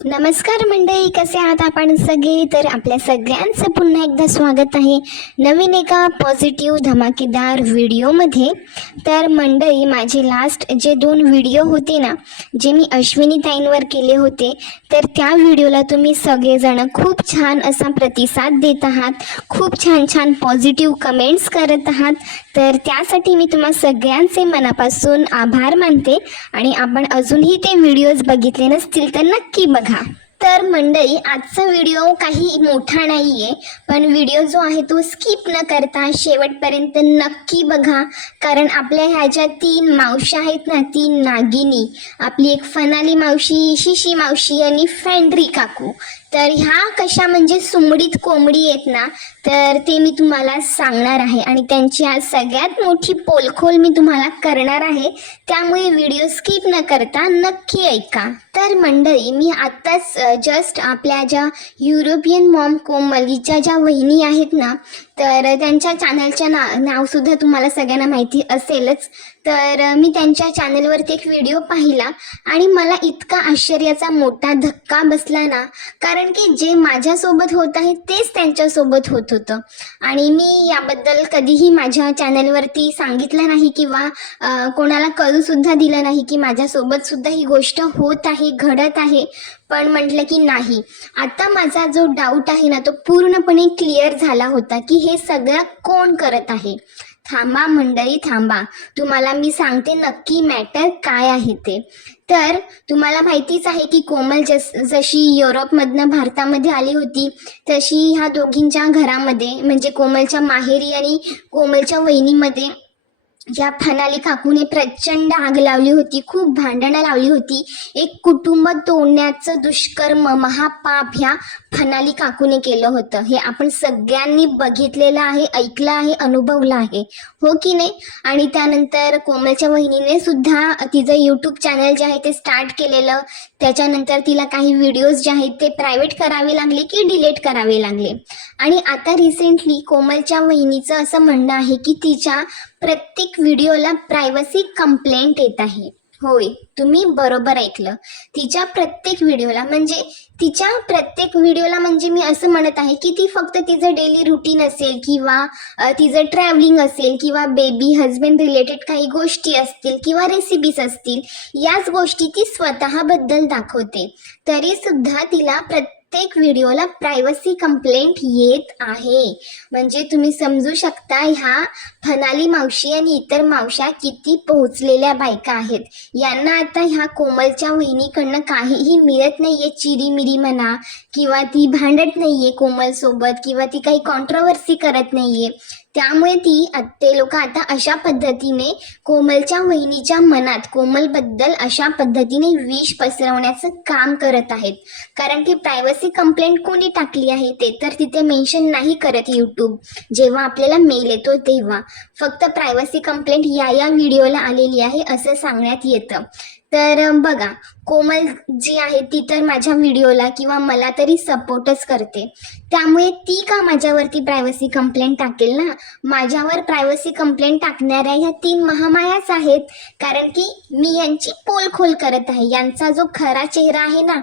नमस्कार मंडळी, कसे आहात आपण सगळे? तर आपल्या सगळ्यांचं पुन्हा एकदा स्वागत आहे नवीन एका पॉझिटिव्ह धमाकेदार व्हिडिओमध्ये. तर मंडळी, माझे लास्ट जे 2 व्हिडिओ होते ना, जे मी अश्विनी ताईंवर केले होते, तर त्या व्हिडिओला तुम्ही सगळेजण खूप छान असा प्रतिसाद देत आहात, खूप छान छान पॉझिटिव्ह कमेंट्स करत आहात. तर त्यासाठी मी तुम्हा सगळ्यांचे मनापासून आभार मानते. आणि आपण अजूनही ते व्हिडिओज बघितले नसतील तर नक्की बघा. तर मंडळी, आजचा व्हिडिओ काही मोठा नाही आहे, पण व्हिडिओ जो आहे तो स्किप न करता शेवटपर्यंत नक्की बघा. कारण आपल्या ह्या ज्या 3 मावशी आहेत ना, 3 नागिनी, आपली एक फनाली मावशी, शिशी मावशी आणि फेंड्री काकू, तर ह्या कशा म्हणजे सुमडीत कोंबडी आहेत ना, तर ते मी तुम्हाला सांगणार आहे. आणि त्यांची आज सगळ्यात मोठी पोलखोल मी तुम्हाला करणार आहे, त्यामुळे व्हिडिओ स्किप न करता नक्की ऐका. तर मंडळी, मी आत्ताच जस्ट आपल्या ज्या युरोपियन मॉम कोमलीच्या ज्या वहिनी आहेत ना, तर त्यांच्या चॅनलच्या नावसुद्धा तुम्हाला सगळ्यांना माहिती असेलच. तर मी त्यांच्या चॅनलवरती एक व्हिडिओ पाहिला आणि मला इतका आश्चर्याचा मोठा धक्का बसला ना, कारण की जे माझ्यासोबत होत आहे तेच त्यांच्यासोबत होत होतं. आणि मी याबद्दल कधीही माझ्या चॅनलवरती सांगितलं नाही किंवा कोणाला कळूसुद्धा दिलं नाही की माझ्यासोबतसुद्धा ही गोष्ट होत आहे, घडत आहे. पण म्हटलं की नाही, आता माझा जो डाऊट आहे ना, तो पूर्णपणे क्लिअर झाला होता की हे सगळं कोण करत आहे. थांबा मंडळी, थांबा, तुम्हाला मी सांगते नक्की मॅटर काय आहे ते. तर तुम्हाला माहितीच आहे की कोमल जशी युरोपमधनं भारतामध्ये आली होती, तशी ह्या दोघींच्या घरामध्ये म्हणजे कोमलच्या माहेरी आणि कोमलच्या वहिनीमध्ये ज्या फनाली काकूने प्रचंड आग लावली होती, खूप भांडणं लावली होती. एक कुटुंब तोडण्याचं दुष्कर्म, महापाप ह्या फनाली काकूने केलं होतं. हे आपण सगळ्यांनी बघितलेलं आहे, ऐकलं आहे, अनुभवलं आहे, हो की नाही? आणि त्यानंतर कोमलच्या वहिनीने सुद्धा तिचं यूट्यूब चॅनल जे आहे ते स्टार्ट केलेलं. त्याच्यानंतर तिला काही व्हिडिओज जे आहेत ते प्रायव्हेट करावे लागले की डिलीट करावे लागले. आणि आता रिसेंटली कोमलच्या वहिनीचं असं म्हणणं आहे की तिच्या प्रत्येक व्हिडिओला प्रायव्हसी कंप्लेंट येत आहे. होय, तुम्ही बरोबर ऐकलं. तिच्या प्रत्येक व्हिडिओला म्हणजे मी असं म्हणत आहे की ती फक्त तिचं डेली रुटीन असेल किंवा तिचं ट्रॅव्हलिंग असेल किंवा बेबी हजबंड रिलेटेड काही गोष्टी असतील किंवा रेसिपीज असतील, याच गोष्टी ती स्वतःबद्दल दाखवते. तरी सुद्धा तिला प्रत्येक व्हिडिओला प्रायव्हसी कंप्लेंट येत आहे. म्हणजे तुम्ही समजू शकता ह्या फनाली मावशी आणि इतर मावश्या किती पोहोचलेल्या बायका आहेत. यांना आता ह्या कोमलच्या वहिनीकडनं काहीही मिळत नाहीये, चिरीमिरी म्हणा, किंवा ती भांडत नाहीये कोमल सोबत किंवा ती काही कॉन्ट्रोवर्सी करत नाहीये. त्यामुळे ते लोक आता अशा पद्धतीने कोमलच्या वहिनीच्या मनात कोमलबद्दल अशा पद्धतीने विष पसरवण्याचं काम करत आहेत. कारण की प्रायव्हसी कंप्लेंट कोणी टाकली आहे ते तर तिथे मेन्शन नाही करत यूट्यूब. जेव्हा आपल्याला मेल येतो तेव्हा फक्त प्रायव्हसी कंप्लेंट या व्हिडिओला आलेली आहे असं सांगण्यात येतं. तर बघा, कोमल जी आहे ती तर माझ्या व्हिडिओला किंवा मला तरी सपोर्टच करते. त्यामुळे ती का माझ्यावरती प्रायव्हसी कंप्लेंट टाकेल ना? माझ्यावर प्रायव्हसी कंप्लेंट टाकणाऱ्या ह्या 3 महामायाच आहेत. कारण की मी यांची पोलखोल करत आहे. यांचा जो खरा चेहरा आहे ना,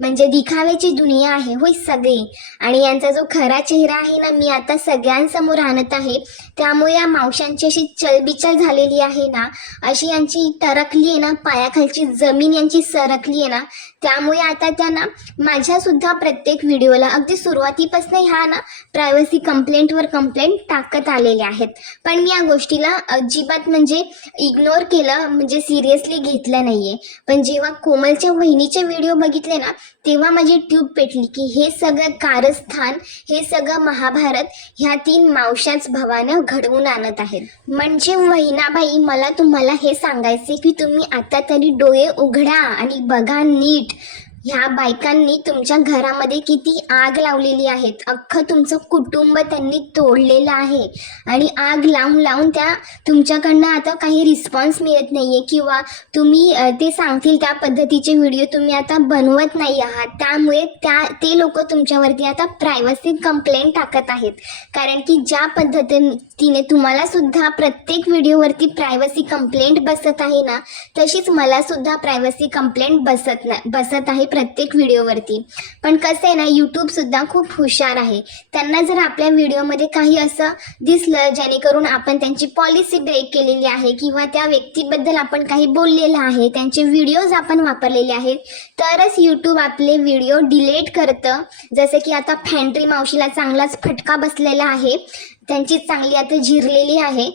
म्हणजे दिखाव्याची दुनिया आहे होय सगळी, आणि यांचा जो खरा चेहरा आहे ना, मी आता सगळ्यांसमोर आणत आहे. त्यामुळे या मावशांची अशी चलबिचल झालेली आहे ना, अशी यांची टरकली आहे ना, पायाखालची जमीन यांची सरकली आहे ना, त्यामुळे आता त्यांना माझ्यासुद्धा प्रत्येक व्हिडिओला अगदी सुरुवातीपासून ह्या ना प्रायव्हसी कंप्लेंटवर कंप्लेंट टाकत आलेल्या आहेत. पण मी या गोष्टीला अजिबात म्हणजे इग्नोर केलं, म्हणजे सिरियसली घेतलं नाहीये. पण जेव्हा कोमलच्या वहिनीचे व्हिडिओ बघितले ना, तेव्हा माझी ट्यूब पेटली की हे सगळं कारस्थान, हे सगळं महाभारत ह्या 3 मावशाच भवानं घडवून आणत आहेत. म्हणजे वहिनाबाई, मला तुम्हाला हे सांगायचे की तुम्ही आता तरी डोळे उघडा आणि बघा नीट. ह्या बायकांनी तुमच्या घरामध्ये किती आग लावलेली आहे. अख्खं तुमचं कुटुंब त्यांनी तोडलेलं आहे. आणि आग लावून लावून त्या तुमच्याकडनं आता काही रिस्पॉन्स मिळत नाहीये किंवा तुम्ही ते सांगतील त्या पद्धतीचे व्हिडिओ तुम्ही आता बनवत नाही आहात. त्यामुळे ते लोक तुमच्यावरती आता प्रायव्हसी कंप्लेंट टाकत आहेत. कारण की ज्या पद्धतीने तुम्हाला सुद्धा प्रत्येक व्हिडिओवरती प्रायव्हसी कंप्लेंट बसत आहे ना, तशीच मला सुद्धा प्रायव्हसी कंप्लेंट बसत आहे प्रत्येक व्हिडिओवरती. पण कसं आहे ना, यूट्यूबसुद्धा खूप हुशार आहे. त्यांना जर आपल्या व्हिडिओमध्ये काही असं दिसलं जेणेकरून आपण त्यांची पॉलिसी ब्रेक केलेली आहे किंवा त्या व्यक्तीबद्दल आपण काही बोललेलं आहे, त्यांचे व्हिडिओज आपण वापरलेले आहेत, तरच यूट्यूब आपले व्हिडिओ डिलीट करतं. जसं की आता फॅन्ड्री मावशीला चांगलाच फटका बसलेला आहे, त्यांची चांगली आता झिरलेली आहे.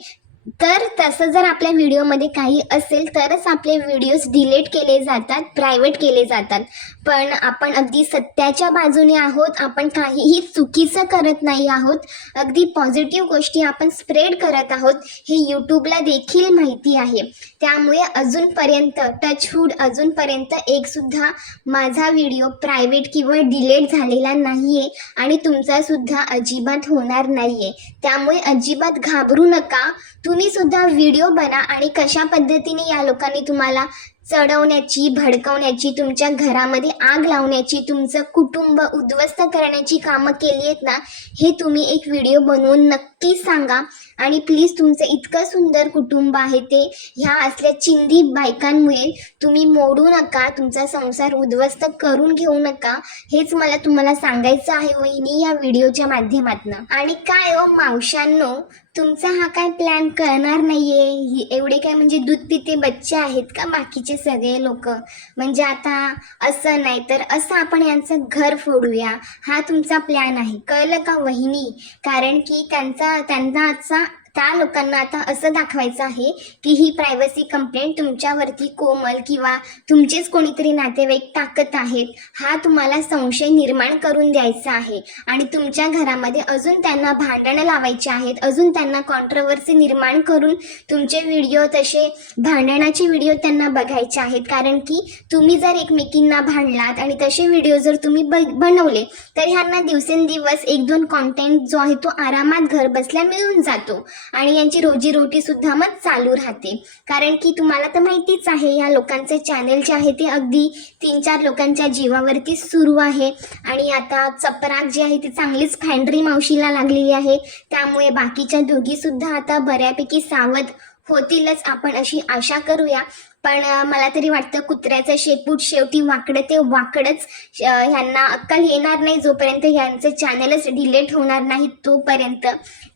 तर तसं जर आपल्या व्हिडिओमध्ये काही असेल तरच आपले व्हिडिओज डिलीट केले जातात, प्रायव्हेट केले जातात. पण आपण अगदी सत्याच्या बाजूने आहोत, आपण काहीही चुकीचं करत नाही आहोत, अगदी पॉझिटिव्ह गोष्टी आपण स्प्रेड करत आहोत, हे यूट्यूबला देखील माहिती आहे. त्यामुळे अजूनपर्यंत टचवूड अजूनपर्यंत एकसुद्धा माझा व्हिडिओ प्रायव्हेट किंवा डिलीट झालेला नाही आहे आणि तुमचासुद्धा अजिबात होणार नाही आहे. त्यामुळे अजिबात घाबरू नका. तुम्ही सुद्धा व्हिडिओ बना आणि कशा पद्धतीने या लोकांनी तुम्हाला चढवण्याची, भडकवण्याची, तुमच्या घरामध्ये आग लावण्याची, तुमचं कुटुंब उद्ध्वस्त करण्याची कामं केली आहेत ना, हे तुम्ही एक व्हिडिओ बनवून नक्की सांगा. आणि प्लीज तुमचं इतकं सुंदर कुटुंब आहे ते ह्या असल्या चिंदी बायकांमुळे तुम्ही मोडू नका, तुमचा संसार उद्ध्वस्त करून घेऊ नका. हेच मला तुम्हाला सांगायचं आहे वहिनी या व्हिडिओच्या माध्यमातून. आणि काय हो मावशांनो, तुमचा हा काय प्लॅन कळणार नाहीये? एवढे काय म्हणजे दूध पिते बच्चे आहेत का बाकीचे सगळे लोक? म्हणजे आता असं नाही तर असं आपण यांचं घर फोडूया, हा तुमचा प्लॅन आहे, कळलं का वहिनी? कारण की त्यांना आजचा त्या लोकांना आता असं दाखवायचं आहे की ही प्रायव्हसी कंप्लेंट तुमच्यावरती कोमल किंवा तुमचेच कोणीतरी नातेवाईक टाकत आहेत, हा तुम्हाला संशय निर्माण करून द्यायचा आहे. आणि तुमच्या घरामध्ये अजून त्यांना भांडणं लावायचे आहेत, अजून त्यांना कॉन्ट्रोवर्सी निर्माण करून तुमचे व्हिडिओ तसे भांडणाचे व्हिडिओ त्यांना बघायचे आहेत. कारण की तुम्ही जर एकमेकींना भांडलात आणि तसे व्हिडिओ जर तुम्ही बनवले तर ह्यांना दिवसेंदिवस 1-2 कॉन्टेंट जो आहे तो आरामात घर बसल्या मिळून जातो आणि यांची रोजीरोटी सुद्धा मग चालू राहते. कारण की तुम्हाला तर माहितीच आहे या लोकांचे चॅनल जे आहे ते अगदी 3-4 लोकांच्या जीवावरती सुरू आहे. आणि आता चपराक जी आहे ती चांगलीच फॅन्ड्री मावशीला लागलेली आहे. त्यामुळे बाकीच्या दोघी सुद्धा आता बऱ्यापैकी सावध होतीलच, आपण अशी आशा करूया. पण मला तरी वाटतं कुत्र्याचं शेपूट शेवटी वाकडं ते वाकडंच. ह्यांना अक्कल येणार नाही जोपर्यंत ह्यांचे चॅनलच डिलीट होणार नाही तोपर्यंत.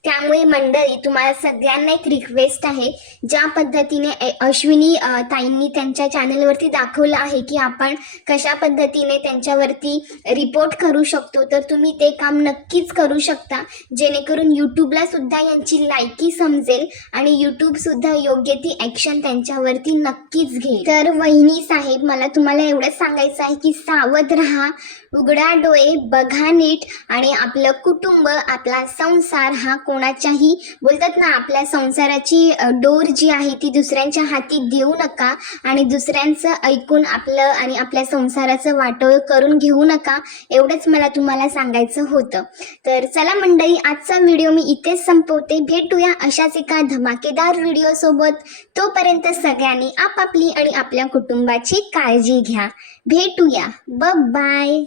त्यामुळे मंडळी तुम्हाला सगळ्यांना एक रिक्वेस्ट आहे, ज्या पद्धतीने अश्विनी ताईंनी त्यांच्या चॅनलवरती दाखवलं आहे की आपण कशा पद्धतीने त्यांच्यावरती रिपोर्ट करू शकतो, तर तुम्ही ते काम नक्कीच करू शकता, जेणेकरून यूट्यूबला सुद्धा यांची लायकी समजेल आणि यूट्यूबसुद्धा योग्य ती ॲक्शन त्यांच्यावरती नक्कीच घेईल. तर वहिनी साहेब, मला तुम्हाला एवढंच सांगायचं आहे की सावध राहा, उघडा डोळे, बघा नीट आणि आपलं कुटुंब, आपला संसार हा कोणाच्याही बोलतात ना, आपल्या संसाराची डोर जी आहे ती दुसऱ्यांच्या हाती देऊ नका आणि दुसऱ्यांचं ऐकून आपलं आणि आपल्या संसाराचं वाटोळं करून घेऊ नका. एवढंच मला तुम्हाला सांगायचं होतं. तर चला मंडळी, आजचा व्हिडिओ मी इथेच संपवते. भेटूया अशाच एका धमाकेदार व्हिडिओसोबत. तोपर्यंत सगळ्यांनी आपापली आणि आपल्या कुटुंबाची काळजी घ्या. भेटूया. बाय.